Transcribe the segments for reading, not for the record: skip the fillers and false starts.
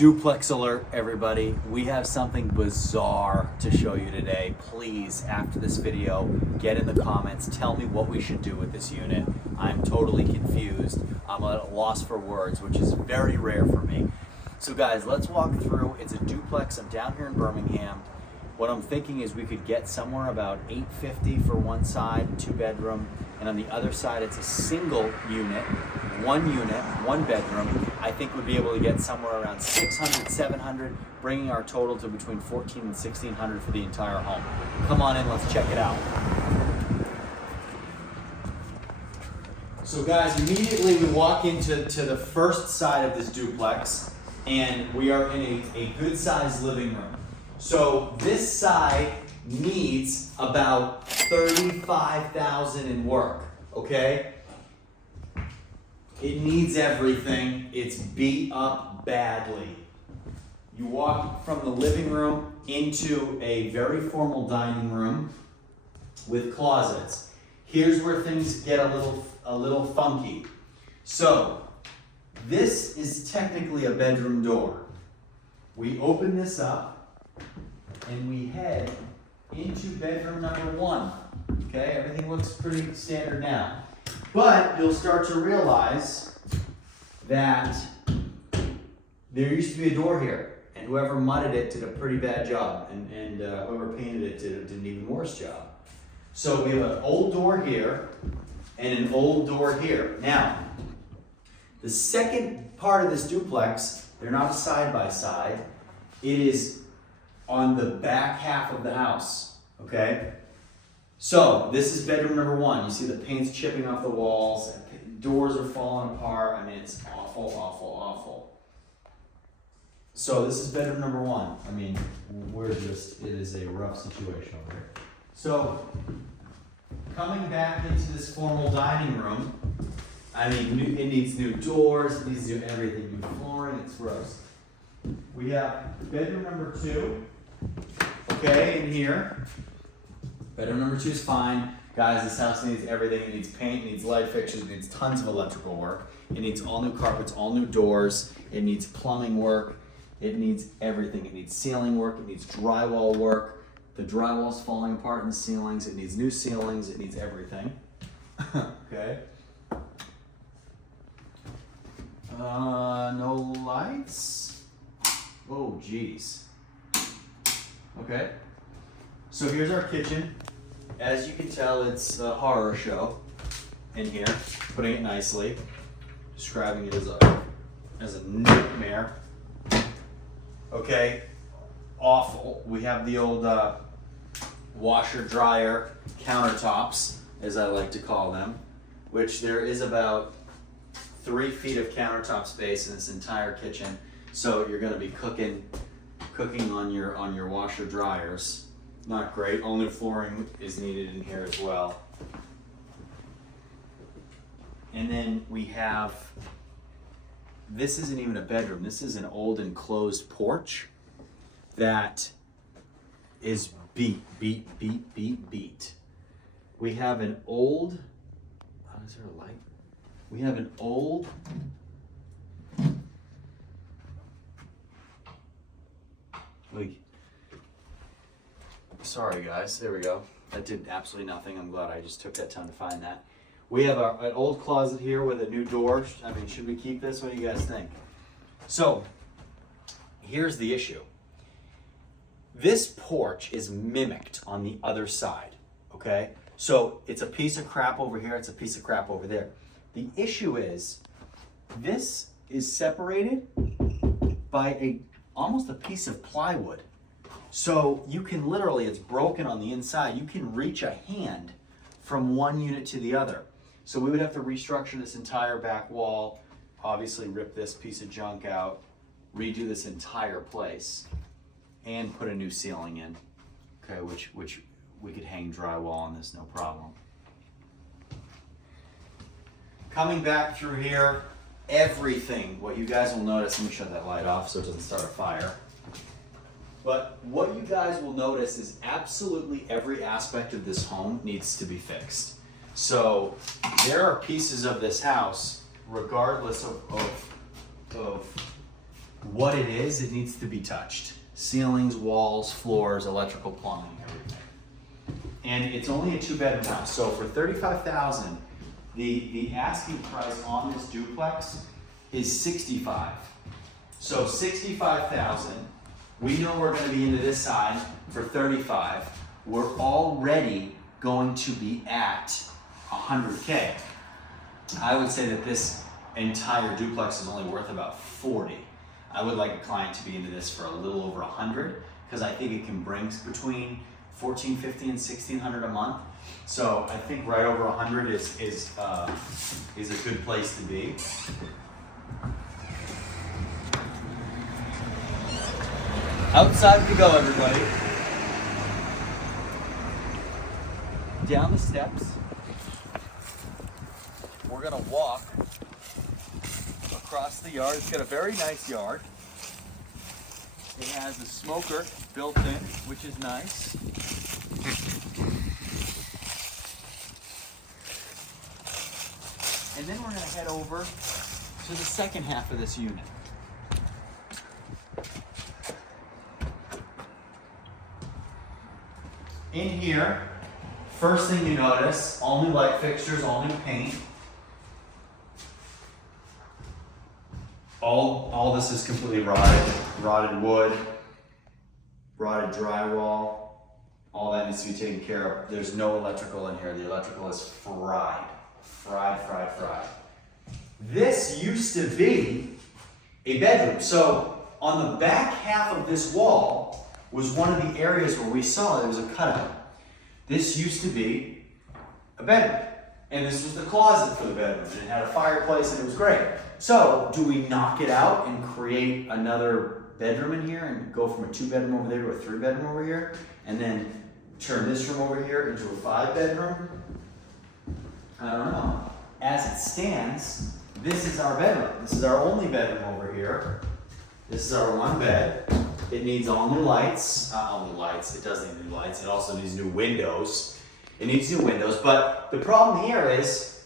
Duplex alert, everybody. We have something bizarre to show you today. Please, after this video, get in the comments. Tell me what we should do with this unit. I'm totally confused. I'm at a loss for words, which is very rare for me. So guys, let's walk through. It's a duplex. I'm down here in Birmingham. What I'm thinking is we could get somewhere about $850 for one side, 2-bedroom, and on the other side it's a single unit, one bedroom. I think we'd be able to get somewhere around $600, $700, bringing our total to between $1,400 and $1,600 for the entire home. Come on in, let's check it out. So guys, immediately we walk into the first side of this duplex, and we are in a good-sized living room. So this side needs about $35,000 in work, okay? It needs everything. It's beat up badly. You walk from the living room into a very formal dining room with closets. Here's where things get a little funky. So this is technically a bedroom door. We open this up and we head into bedroom number 1. Okay, everything looks pretty standard now. But you'll start to realize that there used to be a door here, and whoever mudded it did a pretty bad job, and whoever painted it did an even worse job. So we have an old door here and an old door here. Now, the second part of this duplex, they're not side by side. It is on the back half of the house, okay? So this is bedroom number 1. You see the paint's chipping off the walls, doors are falling apart. I mean, it's awful, awful, awful. So this is bedroom number 1. I mean, it is a rough situation over here. So coming back into this formal dining room, I mean, it needs new doors, it needs new everything, new flooring, it's gross. We have bedroom number 2, okay, in here. Bedroom number 2 is fine. Guys, this house needs everything. It needs paint, it needs light fixtures, it needs tons of electrical work. It needs all new carpets, all new doors. It needs plumbing work. It needs everything. It needs ceiling work, it needs drywall work. The drywall's falling apart in the ceilings. It needs new ceilings, it needs everything. Okay. No lights. Oh, geez. Okay. So here's our kitchen. As you can tell, it's a horror show in here. Putting it nicely, describing it as a nightmare. Okay, awful. We have the old washer dryer countertops, as I like to call them, which there is about 3 feet of countertop space in this entire kitchen. So you're going to be cooking on your washer dryers. Not great. All new flooring is needed in here as well. And then we have, this isn't even a bedroom. This is an old enclosed porch that is beat. We have an old, is there a light? We have an old, sorry guys, there we go. That did absolutely nothing. I'm glad I just took that time to find that. We have an old closet here with a new door. I mean, should we keep this? What do you guys think? So, here's the issue. This porch is mimicked on the other side, okay? So, it's a piece of crap over here, it's a piece of crap over there. The issue is, this is separated by almost a piece of plywood. So you can literally, it's broken on the inside, you can reach a hand from one unit to the other. So we would have to restructure this entire back wall, obviously rip this piece of junk out, redo this entire place, and put a new ceiling in, okay, which we could hang drywall on this, no problem. Coming back through here, everything, what you guys will notice, let me shut that light off so it doesn't start a fire. But what you guys will notice is absolutely every aspect of this home needs to be fixed. So there are pieces of this house, regardless of what it is, it needs to be touched. Ceilings, walls, floors, electrical, plumbing, everything. And it's only a 2-bedroom house. So for $35,000, the asking price on this duplex is $65,000. So $65,000. We know we're going to be into this side for $35,000. We're already going to be at $100K. I would say that this entire duplex is only worth about $40,000. I would like a client to be into this for a little over $100,000 because I think it can bring between $1,450 and $1,600 a month. So I think right over $100,000 is a good place to be. Outside we go, everybody. Down the steps. We're gonna walk across the yard. It's got a very nice yard. It has a smoker built in, which is nice. And then we're gonna head over to the second half of this unit. In here, first thing you notice, all new light fixtures, all new paint. All this is completely rotted wood, rotted drywall. All that needs to be taken care of. There's no electrical in here. The electrical is fried. This used to be a bedroom. So on the back half of this wall was one of the areas where we saw there was a cutout. This used to be a bedroom. And this was the closet for the bedroom. And it had a fireplace and it was great. So do we knock it out and create another bedroom in here and go from a 2-bedroom over there to a 3-bedroom over here? And then turn this room over here into a 5-bedroom? I don't know. As it stands, this is our bedroom. This is our only bedroom over here. This is our one bed. It needs all new lights. All new lights. It does need new lights. It also needs new windows. It needs new windows. But the problem here is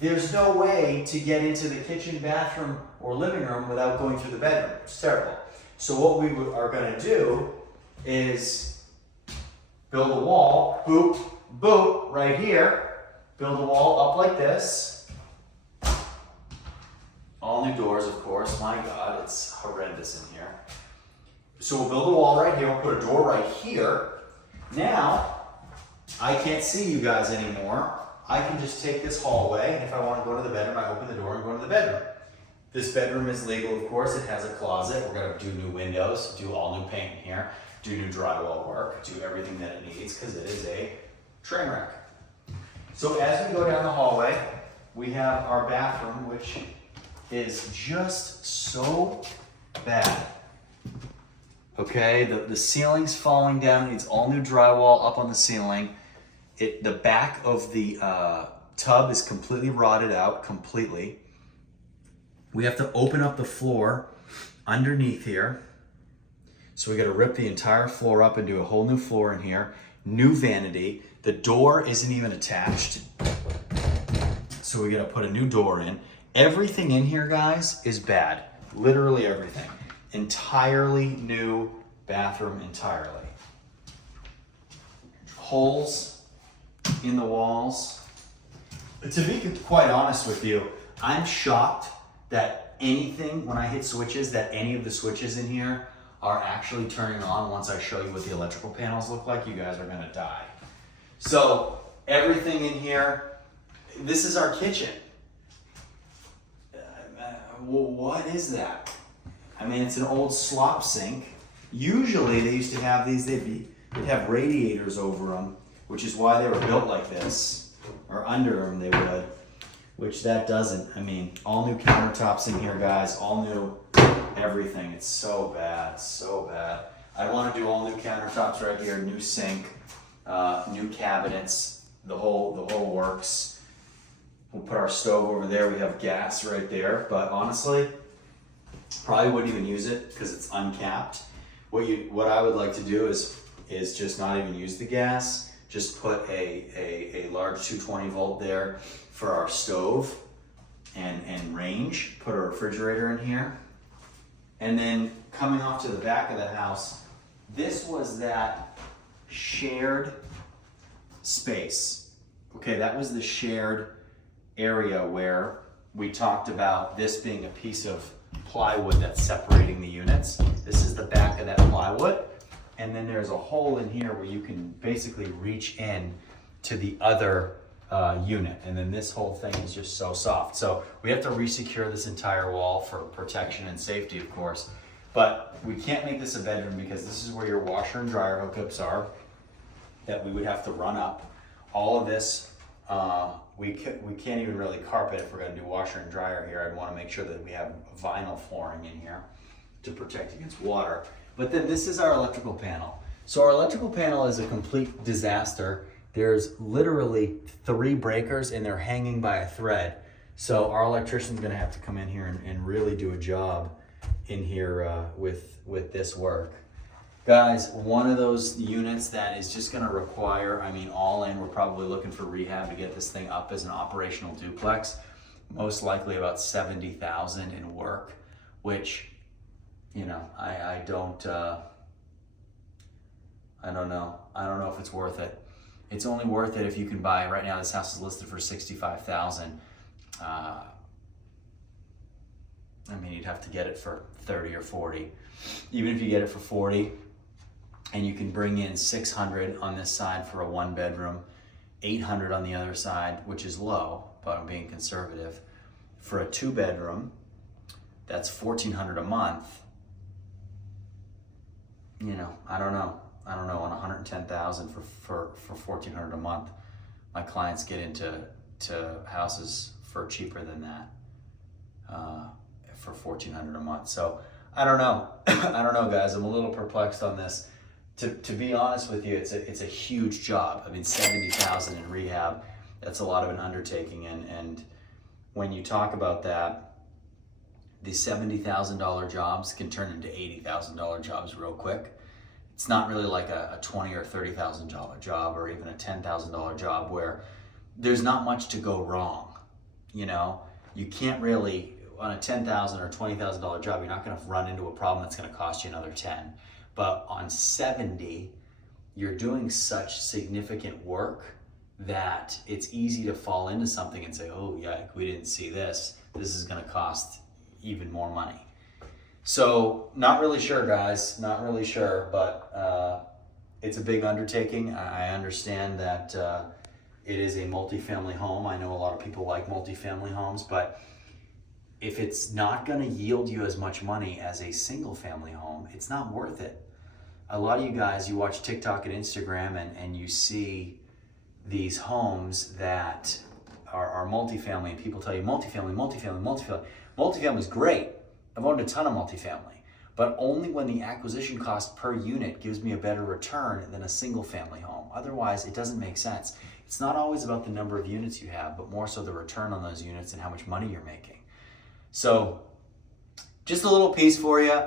there's no way to get into the kitchen, bathroom, or living room without going through the bedroom. It's terrible. So what we are going to do is build a wall, boop, boop, right here. Build a wall up like this. All new doors, of course. My God, it's horrendous in here. So we'll build a wall right here. We'll put a door right here. Now, I can't see you guys anymore. I can just take this hallway, and if I want to go to the bedroom, I open the door and go to the bedroom. This bedroom is legal, of course. It has a closet. We're going to do new windows, do all new paint in here, do new drywall work, do everything that it needs, because it is a train wreck. So as we go down the hallway, we have our bathroom, which is just so bad. Okay, the ceiling's falling down. It needs all new drywall up on the ceiling. The back of the tub is completely rotted out, completely. We have to open up the floor underneath here. So we got to rip the entire floor up and do a whole new floor in here. New vanity. The door isn't even attached. So we got to put a new door in. Everything in here, guys, is bad. Literally everything. Entirely new bathroom, entirely. Holes in the walls. To be quite honest with you, I'm shocked that anything, when I hit switches, that any of the switches in here are actually turning on. Once I show you what the electrical panels look like, you guys are gonna die. So everything in here, this is our kitchen. What is that? I mean, it's an old slop sink. Usually they used to have these, they'd have radiators over them, which is why they were built like this, or under them they would, which that doesn't. I mean, all new countertops in here, guys, all new everything. It's so bad, so bad. I want to do all new countertops right here, new sink, new cabinets, the whole works. We'll put our stove over there. We have gas right there, but honestly, probably wouldn't even use it because it's uncapped. What I would like to do is just not even use the gas. Just put a large 220 volt there for our stove and range. Put a refrigerator in here. And then coming off to the back of the house, this was that shared space. Okay, that was the shared area where we talked about this being a piece of plywood that's separating the units. This is the back of that plywood. And then there's a hole in here where you can basically reach in to the other unit. And then this whole thing is just so soft. So we have to re-secure this entire wall for protection and safety, of course. But we can't make this a bedroom because this is where your washer and dryer hookups are that we would have to run up. All of this, we can't even really carpet if we're gonna do washer and dryer here. I'd wanna make sure that we have vinyl flooring in here to protect against water. But then this is our electrical panel. So our electrical panel is a complete disaster. There's literally 3 breakers and they're hanging by a thread. So our electrician's gonna have to come in here and really do a job in here with this work. Guys, one of those units that is just gonna require, I mean, all in, we're probably looking for rehab to get this thing up as an operational duplex. Most likely about 70,000 in work, which, you know, I don't know. I don't know if it's worth it. It's only worth it if you can buy, right now this house is listed for 65,000. I mean, you'd have to get it for 30 or 40. Even if you get it for 40 and you can bring in 600 on this side for a 1-bedroom, 800 on the other side, which is low, but I'm being conservative. For a 2-bedroom, that's 1,400 a month. You know, I don't know, on 110,000 for 1,400 a month, my clients get into houses for cheaper than that, for 1,400 a month. So I don't know, I don't know, guys. I'm a little perplexed on this. To be honest with you, it's a huge job. I mean, 70,000 in rehab, that's a lot of an undertaking. And when you talk about that, the $70,000 jobs can turn into $80,000 jobs real quick. It's not really like a $20,000 or $30,000 job or even a $10,000 job where there's not much to go wrong. You know, you can't really, on a $10,000 or $20,000 job, you're not going to run into a problem that's going to cost you another 10. But on 70, you're doing such significant work that it's easy to fall into something and say, oh yeah, we didn't see this. This is going to cost even more money. So not really sure, guys, not really sure, but it's a big undertaking. I understand that it is a multifamily home. I know a lot of people like multifamily homes, but if it's not gonna yield you as much money as a single family home, it's not worth it. A lot of you guys, you watch TikTok and Instagram and you see these homes that are multifamily and people tell you multifamily. Multifamily is great. I've owned a ton of multifamily, but only when the acquisition cost per unit gives me a better return than a single family home. Otherwise, it doesn't make sense. It's not always about the number of units you have, but more so the return on those units and how much money you're making. So just a little piece for you.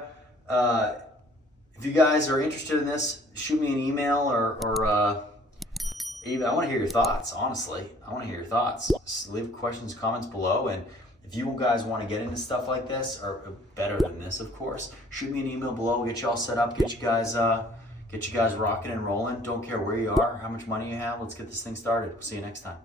If you guys are interested in this, shoot me an email or even, I want to hear your thoughts, honestly. I want to hear your thoughts. Just leave questions, comments below, and if you guys want to get into stuff like this, or better than this, of course, shoot me an email below. We'll get you all set up, get you guys rocking and rolling. Don't care where you are, how much money you have. Let's get this thing started. We'll see you next time.